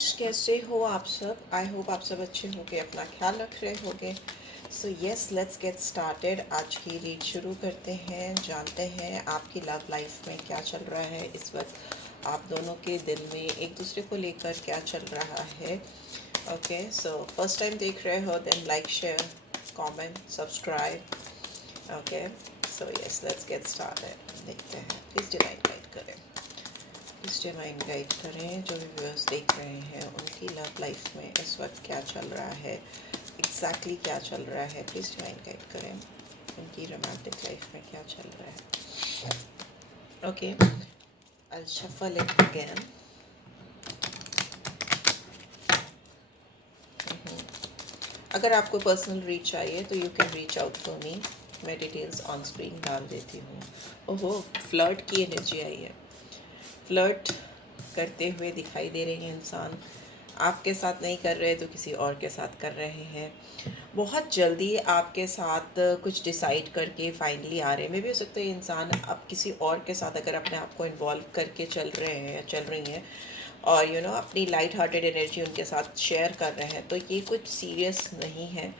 कैसे हो आप सब? आई होप आप सब अच्छे होंगे, अपना ख्याल रख रहे होंगे। सो यस, लेट्स गेट स्टार्टेड। आज की रीड शुरू करते हैं। जानते हैं आपकी लव लाइफ में क्या चल रहा है इस वक्त, आप दोनों के दिल में एक दूसरे को लेकर क्या चल रहा है। ओके, सो फर्स्ट टाइम देख रहे हो then like, share, comment, subscribe. Okay, so yes, let's get started. देखते हैं, प्लीज़ डिवाइन गाइड करें, इस डिवाइन गाइड करें जो भी व्यूअर्स देख रहे हैं उनकी लव लाइफ में इस वक्त क्या चल रहा है, एग्जैक्टली क्या चल रहा है। प्लीज़ डिवाइन गाइड करें उनकी रोमांटिक लाइफ में क्या चल रहा है। Okay, I shuffle it again. अगर आपको पर्सनल रीच चाहिए तो you can reach out to me, मैं डिटेल्स ऑन स्क्रीन डाल देती हूँ। ओहो, फ्लर्ट की एनर्जी आई है। फ्लर्ट करते हुए दिखाई दे रहे हैं इंसान। आपके साथ नहीं कर रहे तो किसी और के साथ कर रहे हैं। बहुत जल्दी आपके साथ कुछ डिसाइड करके फाइनली आ रहे हैं। मे भी हो सकता है इंसान अब किसी और के साथ अगर अपने आप को इन्वॉल्व करके चल रहे हैं या चल रही हैं और अपनी लाइट हार्टेड एनर्जी उनके साथ शेयर कर रहे हैं, तो ये कुछ सीरियस नहीं है।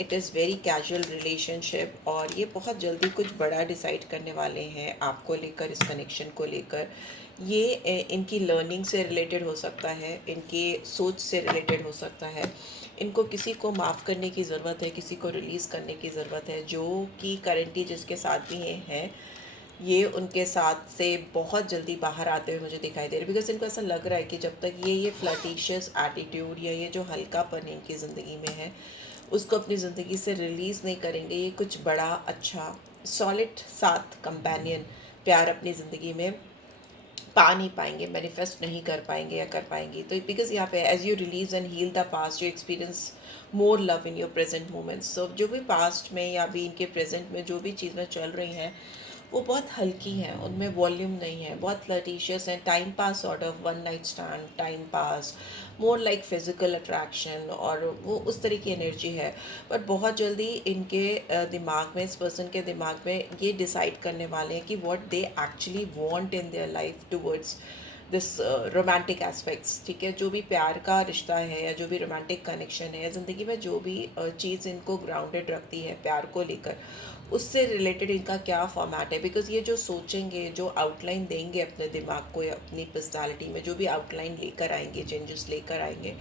It is very casual relationship और ये बहुत जल्दी कुछ बड़ा डिसाइड करने वाले हैं आपको लेकर, इस कनेक्शन को लेकर। ये इनकी लर्निंग से रिलेटेड हो सकता है, इनकी सोच से रिलेटेड हो सकता है। इनको किसी को माफ़ करने की ज़रूरत है, किसी को रिलीज़ करने की ज़रूरत है। जो कि करंटली जिसके साथ भी हैं, ये उनके साथ से बहुत जल्दी बाहर आते हुए मुझे दिखाई दे रहे, बिकॉज इनको ऐसा लग रहा है कि जब तक ये फ्लर्टिशियस एटीट्यूड या ये जो हल्कापन इनकी ज़िंदगी में है उसको अपनी ज़िंदगी से रिलीज़ नहीं करेंगे, ये कुछ बड़ा अच्छा सॉलिड साथ कंपेनियन प्यार अपनी ज़िंदगी में पा नहीं पाएंगे, मैनिफेस्ट नहीं कर पाएंगे या कर पाएंगी। तो बिकॉज यहाँ पे as you release and heal the past, you experience more love in your present moments. So जो भी पास्ट में या भी इनके प्रेजेंट में जो भी चीज़ें चल रही हैं वो बहुत हल्की हैं, उनमें वॉल्यूम नहीं है, बहुत फ्लर्टिशियस हैं। Time pass, sort of one night stand time pass, more like physical attraction, और वो उस तरह की एनर्जी है। पर बहुत जल्दी इनके दिमाग में, इस पर्सन के दिमाग में ये डिसाइड करने वाले हैं कि what they actually want in their life towards this romantic aspects. ठीक है, जो भी प्यार का रिश्ता है या जो भी रोमांटिक कनेक्शन है, ज़िंदगी में जो भी चीज़ इनको ग्राउंडेड रखती है प्यार को लेकर, उससे रिलेटेड इनका क्या फॉर्मेट है। बिकॉज ये जो सोचेंगे, जो आउटलाइन देंगे अपने दिमाग को या अपनी पर्सनालिटी में, जो भी आउटलाइन लेकर आएंगे, चेंजेस लेकर आएंगे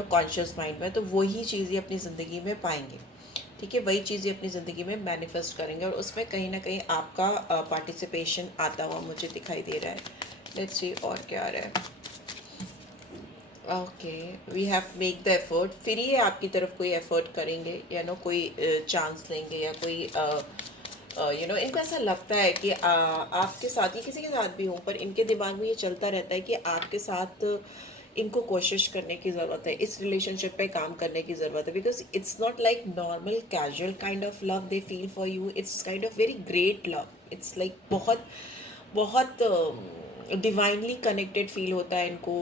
कॉन्शियस माइंड में, तो वही चीज़ ये अपनी ज़िंदगी में पाएंगे। ठीक है, वही चीज़ ये अपनी ज़िंदगी में मैनिफेस्ट करेंगे और उसमें कहीं ना कहीं आपका पार्टिसिपेशन आता हुआ मुझे दिखाई दे रहा है। लेट्स सी और क्या आ रहा है। Okay, we have make the effort. फिर ये आपकी तरफ कोई एफर्ट करेंगे या कोई चांस लेंगे या कोई इनको ऐसा लगता है कि आपके साथ, ये किसी के साथ भी हो, पर इनके दिमाग में ये चलता रहता है कि आपके साथ इनको कोशिश करने की ज़रूरत है, इस रिलेशनशिप पे काम करने की ज़रूरत है। Because it's not like normal casual kind of love they feel for you, it's kind of very great love. It's like बहुत बहुत डिवाइनली कनेक्टेड फील होता है इनको,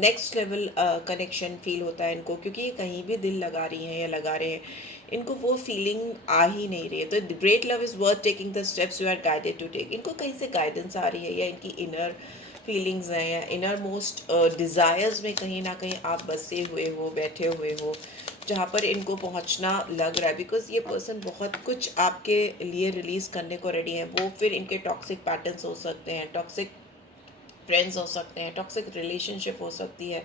नेक्स्ट लेवल कनेक्शन फील होता है इनको, क्योंकि ये कहीं भी दिल लगा रही हैं या लगा रहे हैं, इनको वो फीलिंग आ ही नहीं रही है। तो great love is worth taking the steps you are guided to take. इनको कहीं से गाइडेंस आ रही है या इनकी इनर फीलिंग्स हैं या इनर मोस्ट डिज़ायर्स में कहीं ना कहीं आप बसे हुए हो, बैठे हुए हो, जहाँ पर इनको पहुँचना लग रहा है। बिकॉज ये पर्सन बहुत कुछ आपके लिए रिलीज़ करने को रेडी है। वो फिर इनके टॉक्सिक पैटर्न्स हो सकते हैं, टॉक्सिक फ्रेंड्स हो सकते हैं, टॉक्सिक रिलेशनशिप हो सकती है,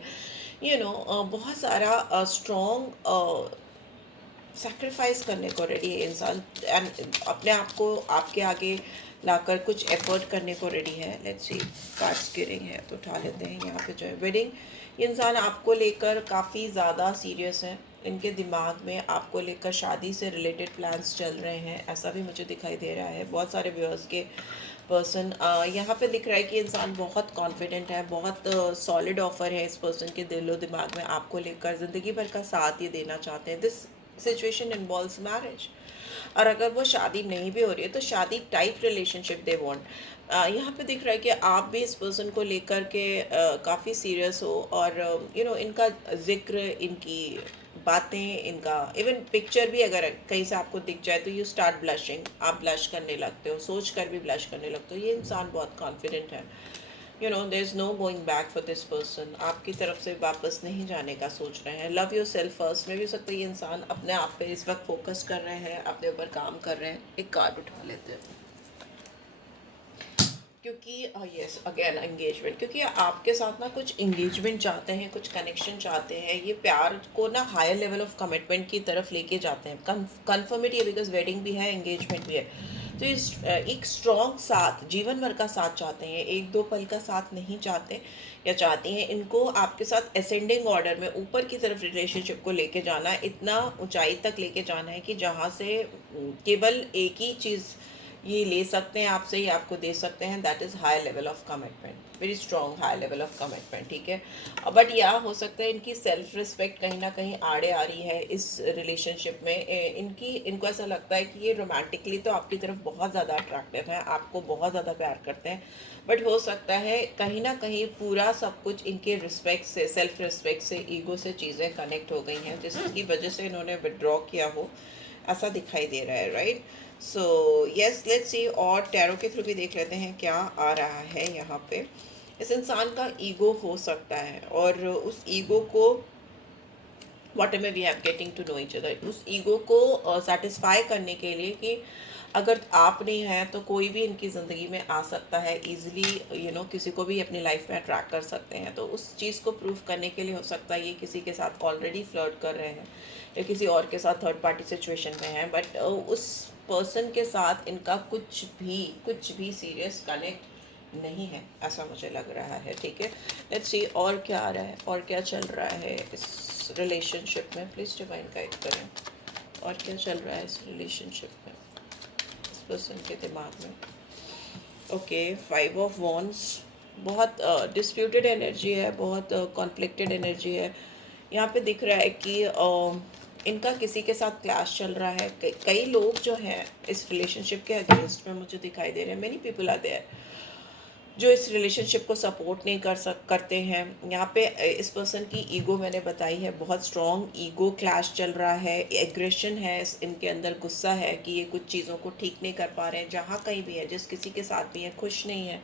बहुत सारा स्ट्रॉन्ग सेक्रीफाइस करने को रेडी है इंसान, एंड अपने आप को आपके आगे लाकर कुछ एफर्ट करने को रेडी है। लेट्स सी, कार्ड्स गिरिंग है तो उठा लेते हैं। यहाँ पे जो है वेडिंग, इंसान आपको लेकर काफ़ी ज़्यादा सीरियस है। इनके दिमाग में आपको लेकर शादी से रिलेटेड प्लान्स चल रहे हैं, ऐसा भी मुझे दिखाई दे रहा है। बहुत सारे व्यूअर्स के पर्सन यहाँ पे दिख रहा है कि इंसान बहुत कॉन्फिडेंट है, बहुत सॉलिड ऑफर है इस पर्सन के दिलो दिमाग में आपको लेकर, ज़िंदगी भर का साथ ये देना चाहते हैं। दिस सिचुएशन इन्वॉल्व्स मैरिज, और अगर वो शादी नहीं भी हो रही है तो शादी टाइप रिलेशनशिप दे वांट। यहाँ पे दिख रहा है कि आप भी इस पर्सन को लेकर के काफ़ी सीरियस हो, और इनका जिक्र, इनकी बातें, इनका इवन पिक्चर भी अगर कहीं से आपको दिख जाए तो यू स्टार्ट ब्लशिंग, आप ब्लश करने लगते हो, सोच कर भी ब्लश करने लगते हो। ये इंसान बहुत कॉन्फिडेंट है, you know there is no going back for this person, आपकी तरफ से वापस नहीं जाने का सोच रहे हैं। लव योर सेल्फ फर्स्ट में भी हो सकता है ये इंसान अपने आप पे इस वक्त फोकस कर रहे हैं, अपने ऊपर काम कर रहे हैं। एक कार्ड उठा लेते हैं, क्योंकि यस अगेन एंगेजमेंट, क्योंकि आपके साथ ना कुछ एंगेजमेंट चाहते हैं, कुछ कनेक्शन चाहते हैं, ये प्यार को ना हायर लेवल ऑफ कमिटमेंट की तरफ लेके जाते हैं। कन्फर्मिटी है बिकॉज वेडिंग भी है, एंगेजमेंट भी है। तो इस एक स्ट्रॉन्ग साथ, जीवन भर का साथ चाहते हैं, एक दो पल का साथ नहीं चाहते या चाहती हैं। इनको आपके साथ असेंडिंग ऑर्डर में ऊपर की तरफ रिलेशनशिप को लेके जाना है, इतना ऊंचाई तक लेके जाना है कि जहाँ से केवल एक ही चीज़ ये ले सकते हैं आपसे, ये आपको दे सकते हैं, that is high level of commitment, very strong high level of commitment, ठीक है। बट या हो सकता है इनकी सेल्फ रिस्पेक्ट कहीं ना कहीं आड़े आ रही है इस रिलेशनशिप में। इनको ऐसा लगता है कि ये रोमांटिकली तो आपकी तरफ बहुत ज़्यादा अट्रैक्टिव है, आपको बहुत ज़्यादा प्यार करते हैं, बट हो सकता है कहीं ना कहीं पूरा सब कुछ इनके रिस्पेक्ट से, सेल्फ रिस्पेक्ट से, ईगो से चीज़ें कनेक्ट हो गई हैं, जिसकी वजह से इन्होंने विड्रॉ किया हो, ऐसा दिखाई दे रहा है, right. So yes let's see, और टैरो के थ्रू भी देख लेते हैं क्या आ रहा है यहाँ पे। इस इंसान का ईगो हो सकता है, और उस ईगो को whatever we have getting to know each other, उस ईगो को सेटिस्फाई करने के लिए कि अगर आप नहीं हैं तो कोई भी इनकी ज़िंदगी में आ सकता है ईजिली, यू नो किसी को भी अपनी लाइफ में अट्रैक्ट कर सकते हैं। तो उस चीज़ को प्रूव करने के लिए हो सकता है ये किसी के साथ ऑलरेडी फ्लर्ट कर रहे हैं या किसी और के साथ थर्ड पार्टी सिचुएशन में है, बट उस पर्सन के साथ इनका कुछ भी सीरियस कनेक्ट नहीं है, ऐसा मुझे लग रहा है, ठीक है। लेट्स सी और क्या आ रहा है, और क्या चल रहा है इस रिलेशनशिप में, प्लीज़ डिवाइन गाइड करें, और क्या चल रहा है इस रिलेशनशिप में, इस पर्सन के दिमाग में। ओके, 5 ऑफ वॉन्ड्स, बहुत डिस्प्यूटेड एनर्जी है, बहुत कॉन्फ्लिक्टेड एनर्जी है। यहाँ पे दिख रहा है कि इनका किसी के साथ क्लैश चल रहा है। कई लोग जो हैं इस रिलेशनशिप के अगेंस्ट में मुझे दिखाई दे रहे हैं। मेनी पीपल आर देयर जो इस रिलेशनशिप को सपोर्ट नहीं करते हैं। यहाँ पे इस पर्सन की ईगो मैंने बताई है, बहुत स्ट्रॉन्ग ईगो क्लैश चल रहा है, एग्रेशन है इनके अंदर, गुस्सा है कि ये कुछ चीज़ों को ठीक नहीं कर पा रहे हैं। जहाँ कहीं भी है, जिस किसी के साथ भी है, खुश नहीं है,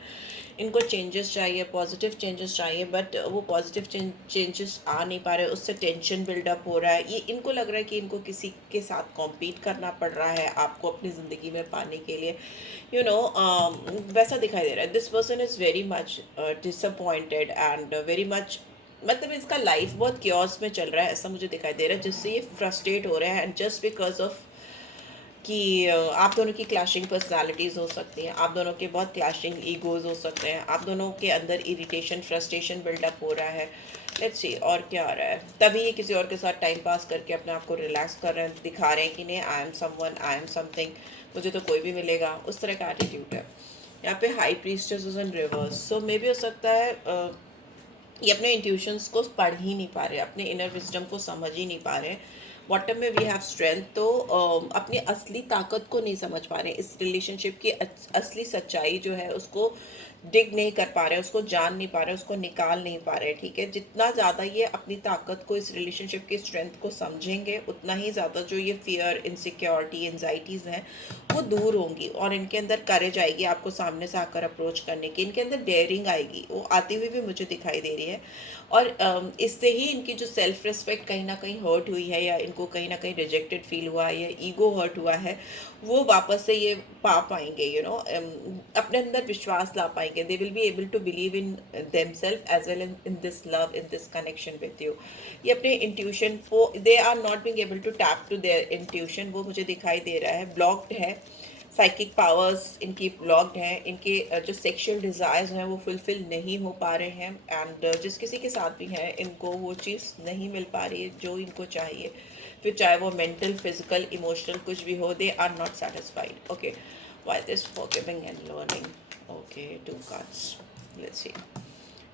इनको चेंजेस चाहिए, पॉजिटिव चेंजेस चाहिए, बट वो पॉजिटिव चेंजेस आ नहीं पा रहे, उससे टेंशन बिल्डअप हो रहा है। ये इनको लग रहा है कि इनको किसी के साथ कॉम्पीट करना पड़ रहा है आपको अपनी ज़िंदगी में पाने के लिए, यू नो वैसा दिखाई दे रहा है। This person is very much disappointed and very much, मतलब इसका लाइफ बहुत क्योस में चल रहा है, ऐसा मुझे दिखाई दे रहा है, जिससे ये फ्रस्ट्रेट हो रहे हैं, एंड जस्ट बिकॉज ऑफ कि आप दोनों की क्लैशिंग पर्सनालिटीज़ हो सकती हैं, आप दोनों के बहुत क्लैशिंग ईगोज़ हो सकते हैं, आप दोनों के अंदर इरिटेशन, फ्रस्ट्रेशन बिल्डअप हो रहा है। लेट्स सी और क्या आ रहा है। तभी ये किसी और के साथ टाइम पास करके अपने आप को रिलैक्स कर रहे हैं, दिखा रहे हैं कि नहीं, I am someone, I am something, मुझे तो कोई भी मिलेगा, उस तरह का एटीट्यूड है। यहाँ पे हाई प्रीस्टेस इन रिवर्स, सो मे भी हो सकता है ये अपने इंट्यूशंस को पढ़ ही नहीं पा रहे, अपने इनर विजडम को समझ ही नहीं पा रहे। बॉटम में वी हैव स्ट्रेंथ, तो अपनी असली ताकत को नहीं समझ पा रहे, इस रिलेशनशिप की असली सच्चाई जो है उसको डिग नहीं कर पा रहे, उसको जान नहीं पा रहे, उसको निकाल नहीं पा रहे, ठीक है। जितना ज़्यादा ये अपनी ताकत को, इस रिलेशनशिप की स्ट्रेंथ को समझेंगे, उतना ही ज़्यादा जो ये फियर, इनसिक्योरिटी, एनजाइटीज़ हैं वो दूर होंगी, और इनके अंदर करेज आएगी आपको सामने से आकर अप्रोच करने की, इनके अंदर डेयरिंग आएगी, वो आती हुई भी मुझे दिखाई दे रही है। और इससे ही इनकी जो सेल्फ रिस्पेक्ट कहीं ना कहीं हर्ट हुई है, या इनको कहीं ना कहीं रिजेक्टेड फील हुआ है, या ईगो हर्ट हुआ है, वो वापस से ये पा पाएंगे, यू नो अपने अंदर विश्वास ला पाएंगे। They will be able to believe in themselves as well in this love, in this connection with you. ये अपने इंट्यूशन को, they are not being able to tap to their intuition, वो मुझे दिखाई दे रहा है, ब्लॉक्ड है। साइकिक पावर्स इनकी ब्लॉक्ड हैं, इनके जो सेक्सुअल डिज़ायर्स हैं वो फुलफ़िल नहीं हो पा रहे हैं, एंड जिस किसी के साथ भी हैं इनको वो चीज़ नहीं मिल पा रही है जो इनको चाहिए, फिर चाहे वो मेंटल, फिजिकल, इमोशनल कुछ भी हो, they are not satisfied. Okay, why this forgiving and learning. Okay, 2 cards, let's see.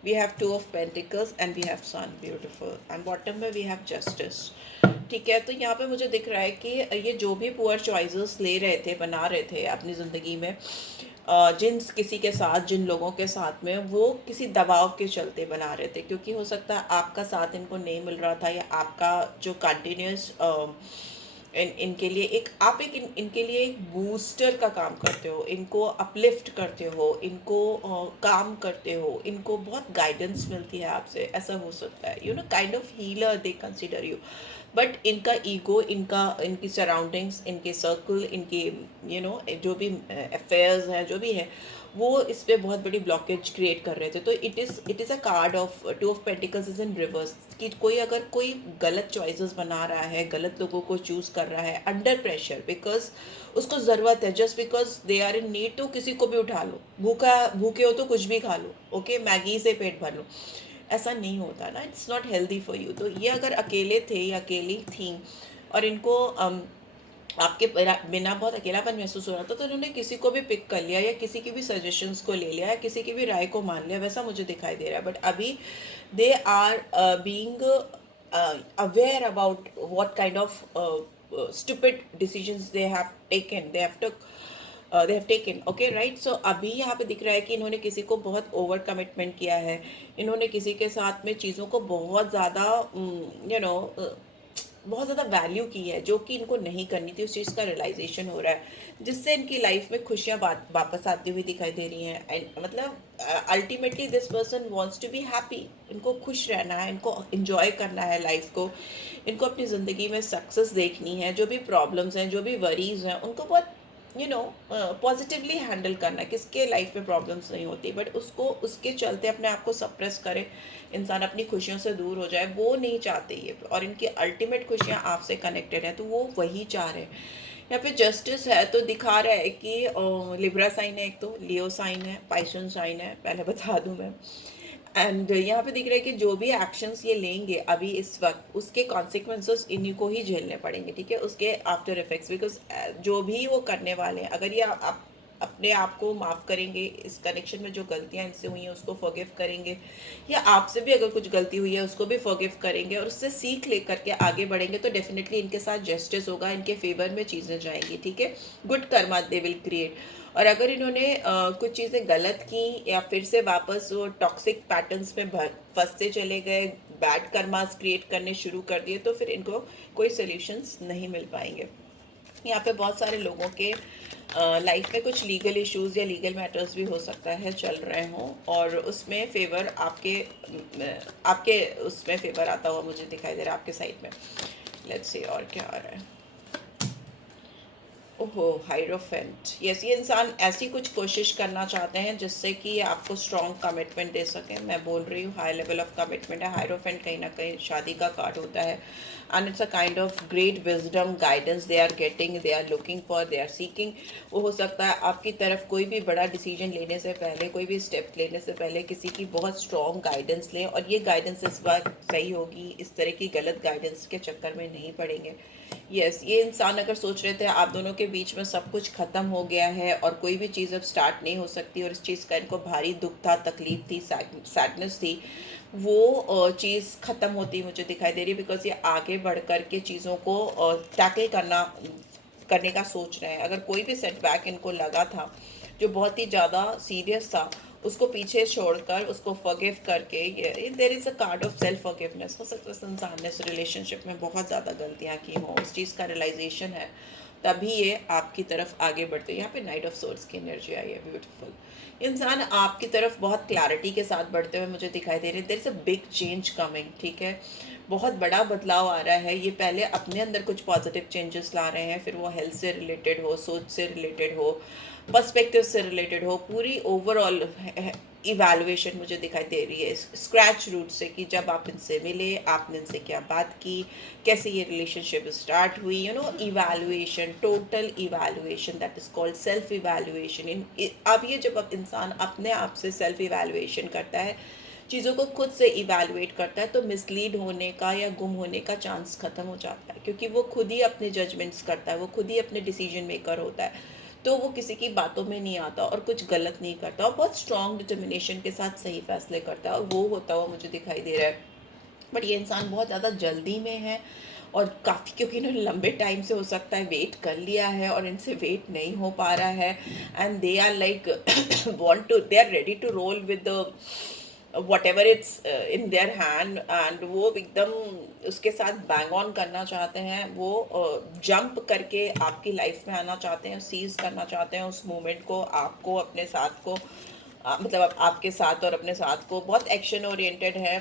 We have 2 of Pentacles and we have Sun, beautiful, and bottom में we have Justice, ठीक है। तो यहाँ पे मुझे दिख रहा है कि ये जो भी पुअर चॉइसेस ले रहे थे, बना रहे थे अपनी ज़िंदगी में, जिन किसी के साथ, जिन लोगों के साथ में, वो किसी दबाव के चलते बना रहे थे, क्योंकि हो सकता है आपका साथ इनको नहीं मिल रहा था, या आपका जो कंटिन्यूस इनके लिए एक आप एक इनके लिए एक बूस्टर का काम करते हो, इनको अपलिफ्ट करते हो, इनको काम करते हो, इनको बहुत गाइडेंस मिलती है आपसे, ऐसा हो सकता है, you no, kind of healer they consider you. But इनका ईगो, इनका इनकी सराउंडिंग्स, इनके सर्कल, इनके यू नो जो भी अफेयर्स हैं, जो भी है, वो इस पे बहुत बड़ी ब्लॉकेज क्रिएट कर रहे थे। तो it is a card of two of pentacles is in reverse, कि कोई अगर कोई गलत चॉइसेस बना रहा है, गलत लोगों को चूज कर रहा है अंडर प्रेशर, बिकॉज उसको ज़रूरत है, just because they are in need, तो किसी को भी उठा लो, भूखे हो तो कुछ भी खा लो, ओके, मैगी से पेट भर लो, ऐसा नहीं होता ना, it's not healthy for you. तो ये अगर अकेले थे या अकेली थी और इनको आपके बिना बहुत अकेलापन महसूस हो रहा था, तो उन्होंने किसी को भी पिक कर लिया या किसी की भी सजेशंस को ले लिया या किसी की भी राय को मान लिया, वैसा मुझे दिखाई दे रहा है। बट अभी they are being aware about what kind of stupid decisions they have taken, okay, right? So अभी यहाँ पे दिख रहा है कि इन्होंने किसी को बहुत ओवर कमिटमेंट किया है, इन्होंने किसी के साथ में चीज़ों को बहुत ज़्यादा यू नो बहुत ज़्यादा वैल्यू की है, जो कि इनको नहीं करनी थी, उस चीज़ का रियलाइजेशन हो रहा है, जिससे इनकी लाइफ में खुशियाँ वापस आती हुई दिखाई दे रही हैं। एंड मतलब ultimately this person wants to be happy, इनको खुश रहना है, इनको इंजॉय करना है लाइफ को, इनको अपनी ज़िंदगी में सक्सेस देखनी है, जो भी प्रॉब्लम्स हैं, जो भी वरीज हैं, उनको बहुत यू नो पॉजिटिवली हैंडल करना है। किसके लाइफ में प्रॉब्लम्स नहीं होती, बट उसको उसके चलते अपने आप को सप्रेस करे, इंसान अपनी खुशियों से दूर हो जाए, वो नहीं चाहते ये, और इनकी अल्टीमेट खुशियाँ आपसे कनेक्टेड है, तो वो वही चाह रहे हैं। यहाँ पे जस्टिस है, तो दिखा रहा है कि लिब्रा साइन है, एक तो लियो साइन है, पाइसन साइन है, पहले बता दूं मैं। एंड यहाँ पे दिख रहा है कि जो भी एक्शंस ये लेंगे अभी इस वक्त, उसके कॉन्सिक्वेंसेस इन्हीं को ही झेलने पड़ेंगे, ठीक है, उसके आफ्टर इफेक्ट्स, बिकॉज जो भी वो करने वाले हैं, अगर ये आप अपने आप को माफ़ करेंगे, इस कनेक्शन में जो गलतियां इनसे हुई हैं उसको फॉरगिव करेंगे, या आपसे भी अगर कुछ गलती हुई है उसको भी फॉरगिव करेंगे और उससे सीख ले करके आगे बढ़ेंगे, तो डेफिनेटली इनके साथ जस्टिस होगा, इनके फेवर में चीज़ें जाएंगी, ठीक है, good Karma they will create. और अगर इन्होंने कुछ चीज़ें गलत की या फिर से वापस वो टॉक्सिक पैटर्न्स में फंसते चले गए, बैड कर्मास क्रिएट करने शुरू कर दिए, तो फिर इनको कोई सोल्यूशंस नहीं मिल पाएंगे। यहाँ पे बहुत सारे लोगों के लाइफ में कुछ लीगल इश्यूज या लीगल मैटर्स भी हो सकता है चल रहे हों, और उसमें फेवर आपके उसमें फेवर आता हुआ मुझे दिखाई दे रहा है आपके साइड में। लेट्स सी और क्या आ रहा है। ओहो, हाइरोफेंट, यस, ये इंसान ऐसी कुछ कोशिश करना चाहते हैं जिससे कि आपको स्ट्रॉन्ग कमिटमेंट दे सकें। मैं बोल रही हूँ हाई लेवल ऑफ कमिटमेंट है। हाइरोफेंट कहीं ना कहीं शादी का कार्ड होता है, and it's a kind of great wisdom guidance they are getting, they are looking for, they are seeking. वो हो सकता है आपकी तरफ कोई भी बड़ा डिसीजन लेने से पहले, कोई भी स्टेप लेने से पहले किसी की बहुत स्ट्रॉन्ग गाइडेंस लें, और ये गाइडेंस इस बार सही होगी, इस तरह की गलत गाइडेंस के चक्कर में नहीं पड़ेंगे। यस, ये इंसान अगर सोच रहे थे आप दोनों के बीच में सब कुछ ख़त्म हो गया है और कोई भी चीज़ अब स्टार्ट नहीं हो सकती, और इस चीज़ का इनको भारी दुख था, तकलीफ थी, सैडनेस थी, वो चीज़ ख़त्म होती मुझे दिखाई दे रही, बिकॉज ये आगे बढ़ कर के चीज़ों को टैकल करने का सोच रहे हैं। अगर कोई भी सेटबैक इनको लगा था जो बहुत ही ज़्यादा सीरियस था, उसको पीछे छोड़कर उसको फॉरगिव करके, ये there is a card of self forgiveness. हो सकता है इस इंसान ने इस रिलेशनशिप में बहुत ज़्यादा गलतियाँ की हों, उस चीज़ का रियलाइजेशन है, तभी ये आपकी तरफ आगे बढ़ते हैं। यहाँ पे नाइट ऑफ सोर्ड्स की एनर्जी आई है, ब्यूटीफुल। इंसान आपकी तरफ बहुत क्लैरिटी के साथ बढ़ते हुए मुझे दिखाई दे रहे हैं। There is a big change coming, ठीक है, बहुत बड़ा बदलाव आ रहा है। ये पहले अपने अंदर कुछ पॉजिटिव चेंजेस ला रहे हैं, फिर वो हेल्थ से रिलेटेड हो, सोच से रिलेटेड हो, पर्सपेक्टिव से रिलेटेड हो, पूरी ओवरऑल इवैल्यूएशन मुझे दिखाई दे रही है स्क्रैच रूट से, कि जब आप इनसे मिले, आपने इनसे क्या बात की, कैसे ये रिलेशनशिप स्टार्ट हुई, you know, evaluation, total evaluation, that is called self evaluation. अब ये जब अब इंसान अपने आप से सेल्फ इवैल्यूएशन करता है, चीज़ों को खुद से इवैल्यूएट करता है, तो मिसलीड होने का या गुम होने का चांस ख़त्म हो जाता है, क्योंकि वो खुद ही अपने जजमेंट्स करता है, वो खुद ही अपने डिसीजन मेकर होता है, तो वो किसी की बातों में नहीं आता और कुछ गलत नहीं करता, और बहुत स्ट्रॉन्ग डिटर्मिनेशन के साथ सही फैसले करता है, और वो होता हुआ मुझे दिखाई दे रहा है। बट ये इंसान बहुत ज़्यादा जल्दी में है, और काफ़ी, क्योंकि इन्होंने लंबे टाइम से हो सकता है वेट कर लिया है और इनसे वेट नहीं हो पा रहा है, and they are like want to, they are ready to roll with whatever it's in their hand, and वो एकदम उसके साथ बैंग ऑन करना चाहते हैं, वो जंप करके आपकी लाइफ में आना चाहते हैं, सीज करना चाहते हैं उस मोमेंट को, आपको अपने साथ को, मतलब आपके साथ और अपने साथ को। बहुत एक्शन ओरिएंटेड है,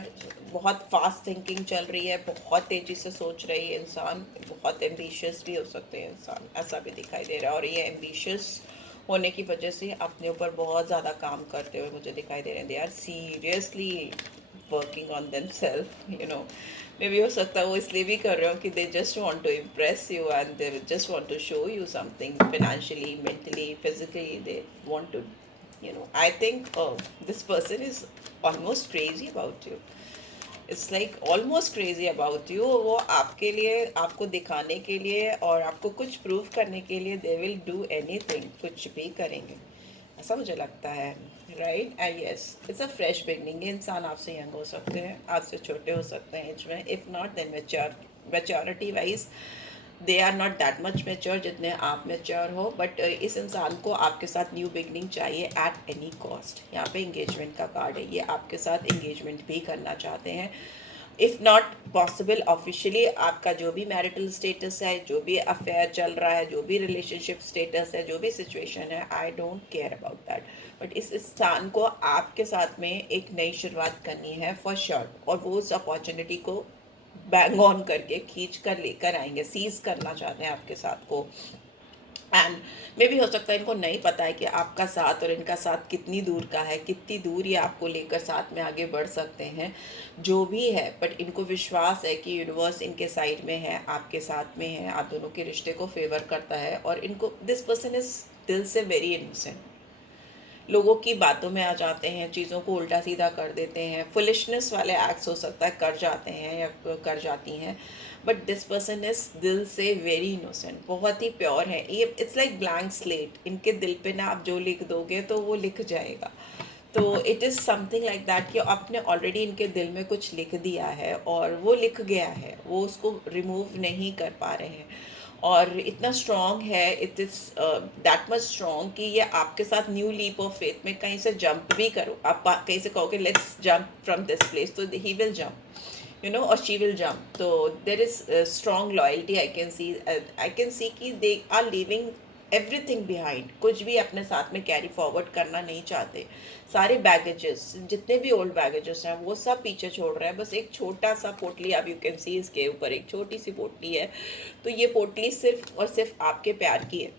बहुत फास्ट थिंकिंग चल रही है, बहुत तेज़ी से सोच रही है इंसान, बहुत एम्बिशियस भी हो सकते हैं इंसान, ऐसा भी दिखाई दे रहा है। और ये एम्बिशियस होने की वजह से अपने ऊपर बहुत ज़्यादा काम करते हुए मुझे दिखाई दे रहे हैं। They are seriously working on them self, you know. मे भी हो सकता है वो इसलिए भी कर रहे हो कि they just want to impress you, and they just want to show you something financially, mentally, physically, they want to, you know. I think this person is almost crazy about you. It's like almost crazy about you. वो आपके लिए, आपको दिखाने के लिए और आपको कुछ प्रूव करने के लिए they will do anything, कुछ भी करेंगे, ऐसा मुझे लगता है। Right, yes, it's a fresh beginning. ये इंसान आपसे यंग हो सकते हैं, आपसे छोटे हो सकते हैं एज में, if not then maturity wise they are not that much mature जितने आप मेच्योर हो। बट इस इंसान को आपके साथ न्यू बिगनिंग चाहिए एट एनी कॉस्ट। यहाँ पे इंगेजमेंट का कार्ड है, ये आपके साथ इंगेजमेंट भी करना चाहते हैं। इफ़ नॉट पॉसिबल ऑफिशियली, आपका जो भी मैरिटल स्टेटस है, जो भी अफेयर चल रहा है, जो भी रिलेशनशिप स्टेटस है, जो भी सिचुएशन है, I don't care about that. But इस इंसान को आपके साथ में एक नई शुरुआत करनी है फॉर श्योर, और वो उस अपॉर्चुनिटी को बैंग ऑन करके खींच कर लेकर आएंगे, सीज करना चाहते हैं आपके साथ को। एंड मे भी हो सकता है इनको नहीं पता है कि आपका साथ और इनका साथ कितनी दूर का है, कितनी दूर ये आपको लेकर साथ में आगे बढ़ सकते हैं, जो भी है। बट इनको विश्वास है कि यूनिवर्स इनके साइड में है, आपके साथ में है, आप दोनों के रिश्ते को फेवर करता है। और इनको, दिस पर्सन इज दिल से वेरी इनोसेंट, लोगों की बातों में आ जाते हैं, चीज़ों को उल्टा सीधा कर देते हैं, फुलिशनेस वाले एक्ट्स हो सकता है कर जाते हैं या कर जाती हैं। बट दिस पर्सन इज दिल से वेरी इनोसेंट, बहुत ही प्योर है ये। इट्स लाइक ब्लैंक स्लेट, इनके दिल पे ना आप जो लिख दोगे तो वो लिख जाएगा। तो it is something like that कि आपने ऑलरेडी इनके दिल में कुछ लिख दिया है और वो लिख गया है, वो उसको रिमूव नहीं कर पा रहे हैं। और इतना स्ट्रॉन्ग है, it is that much strong कि ये आपके साथ न्यू लीप ऑफ फेथ में कहीं से जंप भी करो, आप कहीं से कहोगे let's jump from this place, तो he will jump, you know, और शी विल जंप। तो there is strong loyalty, I can see कि they are living everything behind, कुछ भी अपने साथ में कैरी फॉरवर्ड करना नहीं चाहते। सारे बैगेजेस, जितने भी ओल्ड बैगेजेस हैं वो सब पीछे छोड़ रहे हैं। बस एक छोटा सा पोटली, आप यू कैन सी इसके ऊपर एक छोटी सी पोटली है, तो ये पोटली सिर्फ और सिर्फ आपके प्यार की है।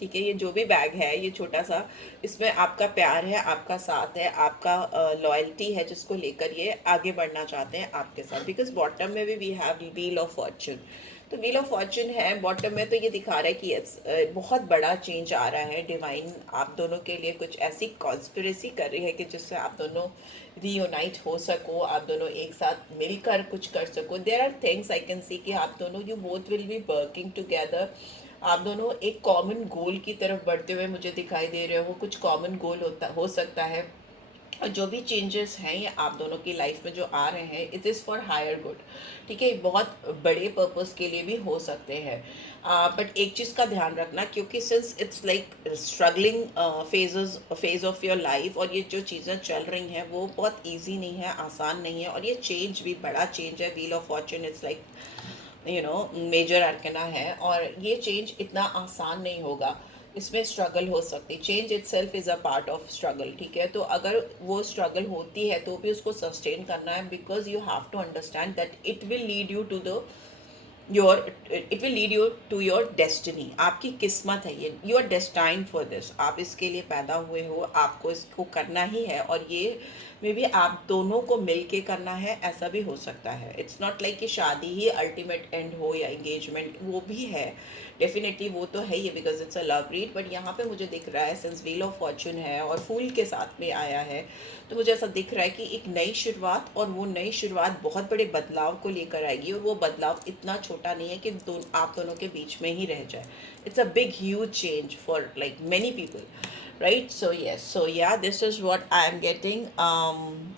ठीक है, ये जो भी बैग है ये छोटा सा, इसमें आपका प्यार है, आपका साथ है, आपका लॉयल्टी है, जिसको लेकर ये आगे बढ़ना चाहते हैं आपके साथ। बिकॉज बॉटम में भी we have wheel of fortune, तो व्हील ऑफ फॉर्चून है बॉटम में, तो ये दिखा रहा है कि बहुत बड़ा चेंज आ रहा है। डिवाइन आप दोनों के लिए कुछ ऐसी कॉन्स्पिरेसी कर रही है कि जिससे आप दोनों रीयूनाइट हो सको, आप दोनों एक साथ मिलकर कुछ कर सको। There are things I can see कि आप दोनों, you both will be working together, आप दोनों एक कॉमन गोल की तरफ बढ़ते हुए मुझे दिखाई दे रहे हो। कुछ कॉमन गोल हो सकता है, और जो भी चेंजेस हैं ये आप दोनों की लाइफ में जो आ रहे हैं, it is for higher good. ठीक है, बहुत बड़े पर्पस के लिए भी हो सकते हैं। बट एक चीज़ का ध्यान रखना, क्योंकि since it's like struggling phase of your life, और ये जो चीज़ें चल रही हैं वो बहुत ईजी नहीं है, आसान नहीं है, और ये चेंज भी बड़ा चेंज है। Wheel of fortune it's like, you know, major arcana है, और ये चेंज इतना आसान नहीं होगा, इसमें स्ट्रगल हो सकती। Change itself is a part of struggle. ठीक है, तो अगर वो स्ट्रगल होती है तो भी उसको सस्टेन करना है, because you have to understand that it will lead you to the your, it will lead you to your destiny. आपकी किस्मत है ये, you are destined for this, आप इसके लिए पैदा हुए हो, आपको इसको करना ही है। और ये मे बी आप दोनों को मिल के करना है, ऐसा भी हो सकता है। इट्स नॉट लाइक कि शादी ही अल्टीमेट एंड हो या एंगेजमेंट, वो भी है डेफिनेटली, वो तो है ही, because it's a love read. But यहाँ पे मुझे दिख रहा है, सिंस व्हील ऑफ फॉर्चून है और फूल के साथ में आया है, तो मुझे ऐसा दिख रहा है कि एक नई शुरुआत, और वो नई शुरुआत बहुत बड़े बदलाव को लेकर आएगी। और वो बदलाव इतना छोटा नहीं है कि आप दोनों के बीच में ही रह जाए। It's a big huge change for like many people, right? So yes, so yeah, this is what I am getting.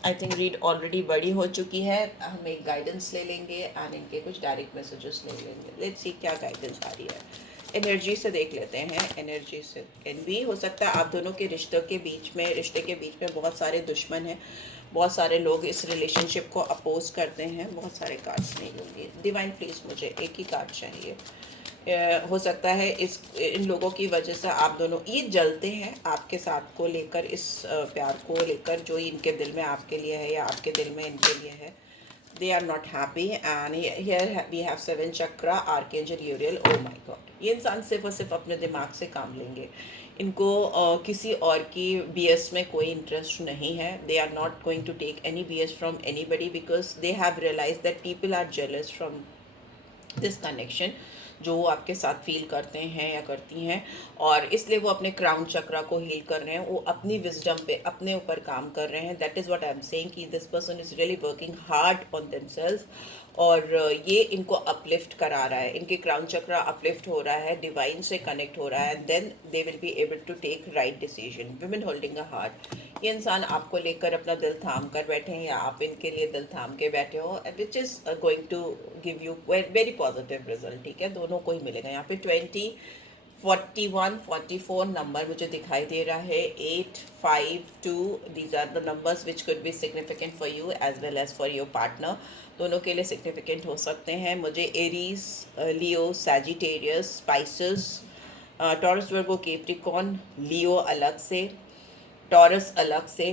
I think Reed already बड़ी हो चुकी है, हम एक गाइडेंस ले लेंगे एंड इनके कुछ डायरेक्ट मैसेजेस ले लेंगे। लेट्स सी क्या गाइडेंस आ रही है। एनर्जी से देख लेते हैं, एनर्जी से। कैन भी हो सकता है आप दोनों के रिश्ते के बीच में बहुत सारे दुश्मन हैं, बहुत सारे लोग इस रिलेशनशिप को अपोज करते हैं। बहुत सारे कार्ड्स नहीं होंगे। डिवाइन प्लीज़ मुझे एक ही कार्ड चाहिए। हो सकता है इन लोगों की वजह से आप दोनों ये जलते हैं आपके साथ को लेकर, इस प्यार को लेकर जो इनके दिल में आपके लिए है या आपके दिल में इनके लिए है। They are not happy and here we have 7 chakra, Archangel Uriel. Oh my God, ये इंसान सिर्फ और सिर्फ अपने दिमाग से काम लेंगे। इनको किसी और की BS में कोई इंटरेस्ट नहीं है। They are not going to take any BS from anybody because they have realized that people are jealous from this connection जो वो आपके साथ फील करते हैं या करती हैं, और इसलिए वो अपने क्राउन चक्रा को हील कर रहे हैं। वो अपनी विजडम पे अपने ऊपर काम कर रहे हैं। That is what I am saying कि this person is really working hard on themself, और ये इनको अपलिफ्ट करा रहा है। इनके क्राउन चक्रा अपलिफ्ट हो रहा है, डिवाइन से कनेक्ट हो रहा है, and then they will be able to take right decision. Women holding a heart, ये इंसान आपको लेकर अपना दिल थाम कर बैठे हैं या आप इनके लिए दिल थाम के बैठे हो, which is going to give you very positive result. ठीक है, दोनों को ही मिलेगा। यहाँ पे 20, 41, 44 नंबर मुझे दिखाई दे रहा है। 8, 5, 2, these are the numbers which could be significant for you as well as for your partner. दोनों के लिए सिग्निफिकेंट हो सकते हैं। मुझे Aries, Leo, Sagittarius, Pisces, Taurus, Virgo, Capricorn, Leo अलग से, टॉरस अलग से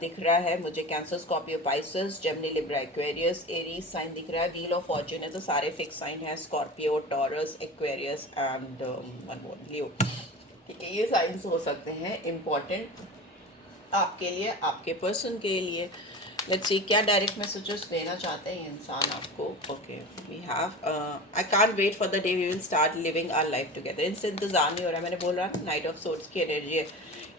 दिख रहा है मुझे। Cancer, Scorpio, Pisces, Gemini, Libra, Aquarius, Aries sign दिख रहा है। व्हील ऑफ फॉर्च्यून है तो सारे फिक्स साइन है, स्कॉर्पियो, टॉरस, एक्वेरियस एंड लियो। ठीक है, ये साइंस हो सकते हैं इम्पॉर्टेंट आपके लिए, आपके पर्सन के लिए। लेट्स सी क्या डायरेक्ट मैसेजेस देना चाहते हैं इंसान आपको। Okay, we have I can't wait for the day we will start living our life together. इनसे इंतजार नहीं हो रहा है। मैंने बोला नाइट ऑफ सोर्ट्स की एनर्जी है,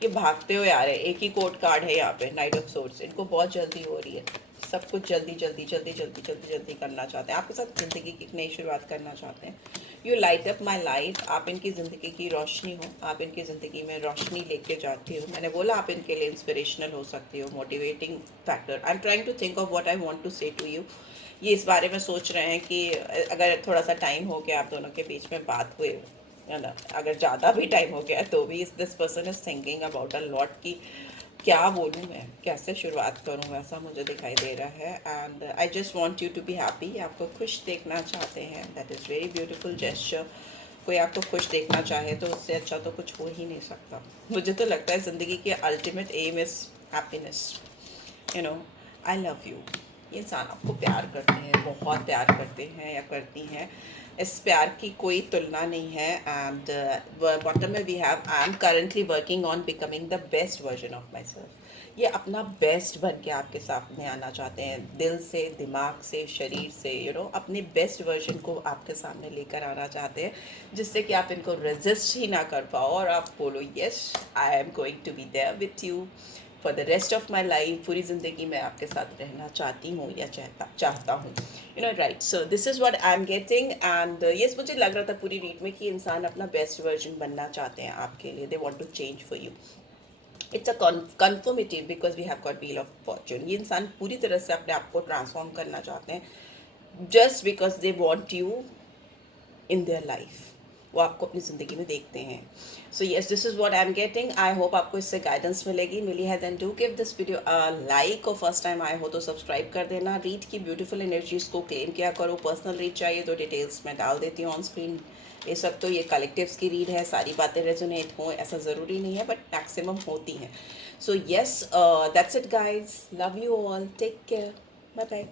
ये भागते हुए आ रहे हैं। एक ही कोड कार्ड है यहाँ पे, नाइट ऑफ सोर्ट्स। इनको बहुत जल्दी हो रही है, सब कुछ जल्दी जल्दी जल्दी जल्दी जल्दी जल्दी करना चाहते हैं। आपके साथ ज़िंदगी की एक नई शुरुआत करना चाहते हैं। You light up my life, आप इनकी ज़िंदगी की रोशनी हो, आप इनकी ज़िंदगी में रोशनी लेके जाती हो। मैंने बोला आप इनके लिए इंस्पिरेशनल हो सकती हो, motivating factor. I am trying to think of what I want to say to you. ये इस बारे में सोच रहे हैं कि अगर थोड़ा सा टाइम हो गया आप दोनों के बीच में बात हुए, है ना, अगर ज़्यादा भी टाइम हो गया तो भी this person is thinking about a lot की क्या बोलूँ मैं, कैसे शुरुआत करूँ, वैसा मुझे दिखाई दे रहा है। And I just want you to be happy, आपको खुश देखना चाहते हैं। That is very beautiful gesture. कोई आपको खुश देखना चाहे तो उससे अच्छा तो कुछ हो ही नहीं सकता। मुझे तो लगता है ज़िंदगी की ultimate aim is happiness. You know, I love you. ये इंसान आपको प्यार करते हैं, बहुत प्यार करते हैं या करती हैं। इस प्यार की कोई तुलना नहीं है। एंड बॉटम में we have I am currently working on becoming the best version of myself. ये अपना बेस्ट बन के आपके सामने आना चाहते हैं, दिल से, दिमाग से, शरीर से। यू नो, अपने बेस्ट वर्जन को आपके सामने लेकर आना चाहते हैं, जिससे कि आप इनको रेजिस्ट ही ना कर पाओ और आप बोलो yes I am going to be there with you for the rest of my life. पूरी ज़िंदगी मैं आपके साथ रहना चाहती हूँ या चाहता हूँ। You know, right. So this is what I am getting. And yes, मुझे लग रहा था पूरी रीड में कि इंसान अपना बेस्ट वर्जन बनना चाहते हैं आपके लिए। They want to change for you. It's a confirmative because we have got wheel of fortune. ये इंसान पूरी तरह से अपने आप को ट्रांसफॉर्म करना चाहते हैं just because they want you in their life. वो आपको अपनी ज़िंदगी में देखते हैं। So yes, this is what I am getting. I hope आपको इससे गाइडेंस मिलेगी। मिली है then do give this video a like, और फर्स्ट टाइम आए हो तो सब्सक्राइब कर देना। रीड की ब्यूटीफुल एनर्जीज को क्लेम किया करो। पर्सनल रीड चाहिए तो डिटेल्स मैं डाल देती हूँ ऑन स्क्रीन। ये सब तो ये कलेक्टिव्स की रीड है, सारी बातें रेजोनेट हों ऐसा ज़रूरी नहीं है, बट मैक्सिमम होती हैं। So yes, that's it guys, love you all, take care, bye bye.